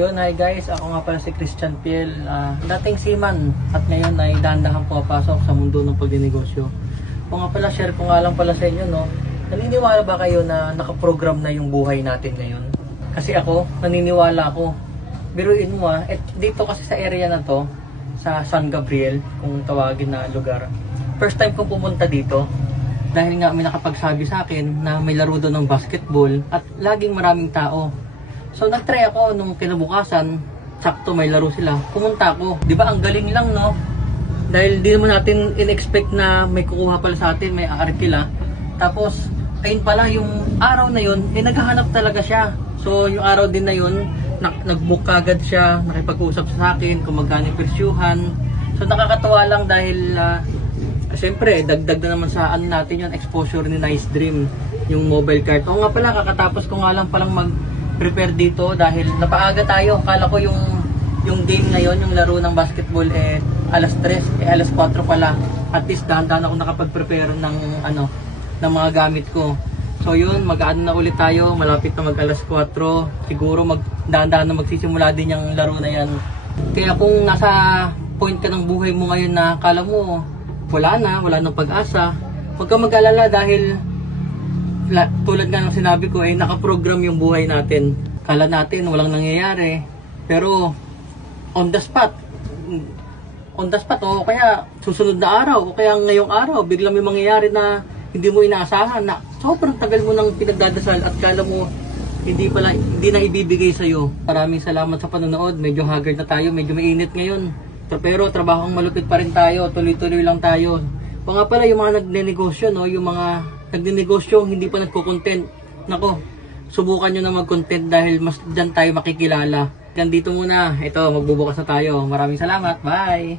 Yun, hi guys, ako nga pala si Christian Piel, dating seaman at ngayon ay dahan-dahan pumapasok sa mundo ng pagdinegosyo. O nga pala, share ko nga lang pala sa inyo, no? Naniniwala ba kayo na nakaprogram na yung buhay natin ngayon? Kasi ako, naniniwala ako. Biruin mo dito kasi sa area na to, sa San Gabriel, kung tawagin na lugar. First time kong pumunta dito, dahil nga may nakapagsabi sa akin na may laro doon ng basketball at laging maraming tao. So nag-try ako nung kinabukasan, sakto may laro sila. Pumunta ako. 'Di ba ang galing lang, no? Dahil di naman natin in-expect na may kukuha pala sa atin, may arkila. Tapos ayun pala yung araw na yun, naghahanap talaga siya. So yung araw din na yun, nag-book agad siya, nakipag-usap sa akin kung magkano persyuhan. So nakakatuwa lang dahil siyempre dagdag na naman sa ano natin yun, exposure ni Nice Dream, yung mobile cart. O nga pala, kakatapos ko nga lang palang prepare dito dahil napaaga tayo. Akala ko yung game ngayon, yung laro ng basketball alas 3, alas 4 pala. At least dahan-dahan ako nakapag-prepare ng ng mga gamit ko. So yun, mag-ano na ulit tayo, malapit na mag-alas 4. Siguro dahan-dahan na magsisimula din yung laro na yan. Kaya kung nasa point ka ng buhay mo ngayon na akala mo wala nang pag-asa, huwag kang mag-alala dahil tulad nga ng sinabi ko, nakaprogram yung buhay natin. Kala natin walang nangyayari, pero on the spot o kaya susunod na araw o kaya ngayong araw biglang may mangyayari na hindi mo inaasahan, na sobrang tagal mo nang pinagdadasal at kala mo hindi na ibibigay sa'yo. Maraming salamat sa panonood. Medyo haggard na tayo, medyo mainit ngayon, pero trabahong malupit pa rin tayo, tuloy-tuloy lang tayo. O nga pala, yung mga nagnenegosyo, no, yung mga nagnenegosyo hindi pa nagko-content, nako, subukan nyo na mag-content dahil mas dyan tayo makikilala. Yan, dito muna, ito, magbubukas na tayo. Maraming salamat, bye!